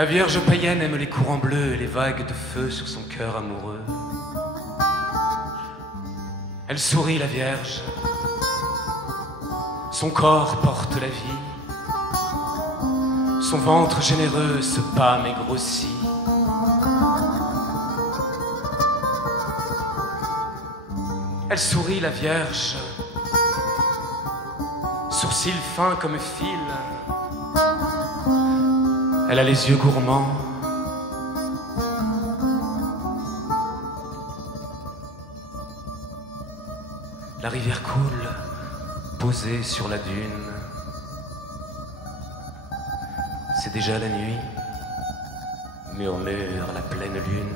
La Vierge païenne aime les courants bleus et les vagues de feu sur son cœur amoureux. Elle sourit, la Vierge. Son corps porte la vie. Son ventre généreux se pâme et grossit. Elle sourit, la Vierge. Sourcils fins comme fil. Elle a les yeux gourmands. La rivière coule, posée sur la dune. C'est déjà la nuit, murmure la pleine lune.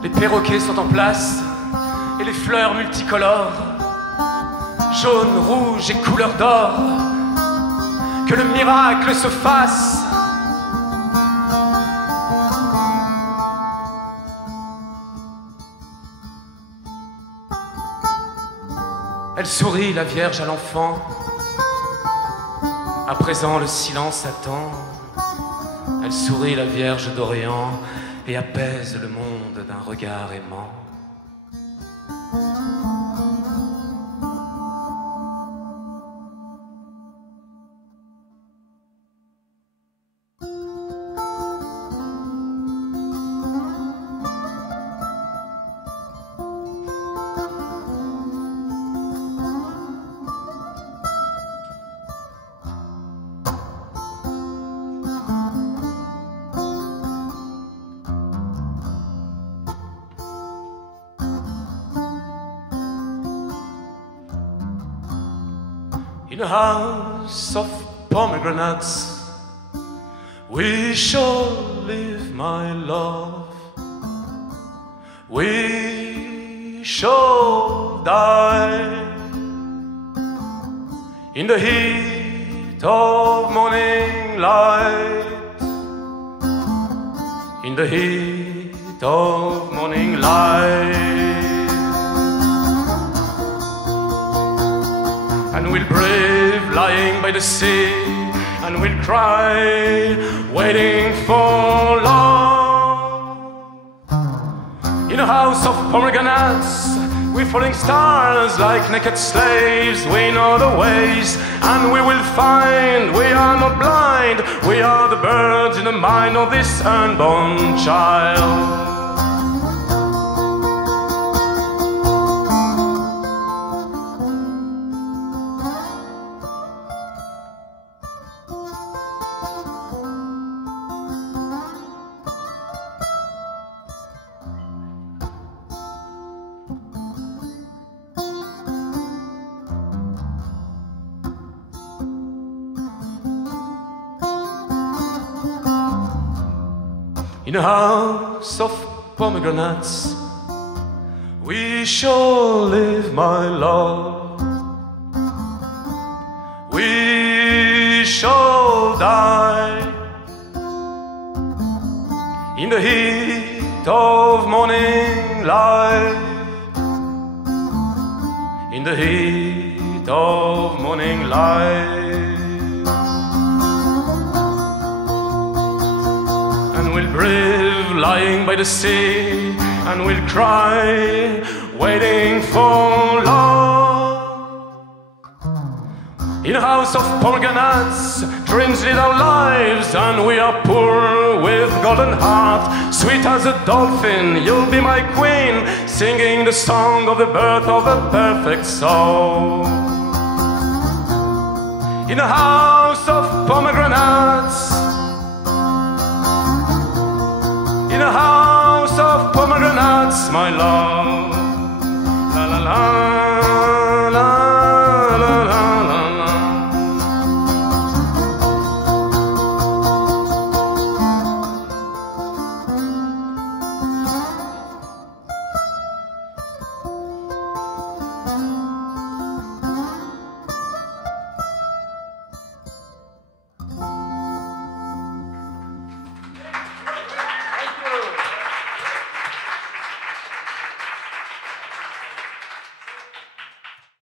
Les perroquets sont en place et les fleurs multicolores, jaune, rouge et couleur d'or. Que le miracle se fasse. Elle sourit, la Vierge, à l'enfant. À présent, le silence attend. Elle sourit, la Vierge d'Orient, et apaise le monde d'un regard aimant. In a house of pomegranates, we shall live, my love. We shall die in the heat of morning light. In the heat of morning light. And we'll brave lying by the sea, and we'll cry waiting for love. In a house of pomegranates, we're falling stars like naked slaves. We know the ways, and we will find we are not blind. We are the birds in the mind of this unborn child. In a house of pomegranates, we shall live, my love. We shall die in the heat of morning light, in the heat of morning light, and we'll breathe lying by the sea, and we'll cry waiting for love. In a house of pomegranates, dreams lead our lives, and we are poor with golden heart. Sweet as a dolphin, you'll be my queen, singing the song of the birth of a perfect soul. In a house of pomegranates, in a house of pomegranates, my love, la la la.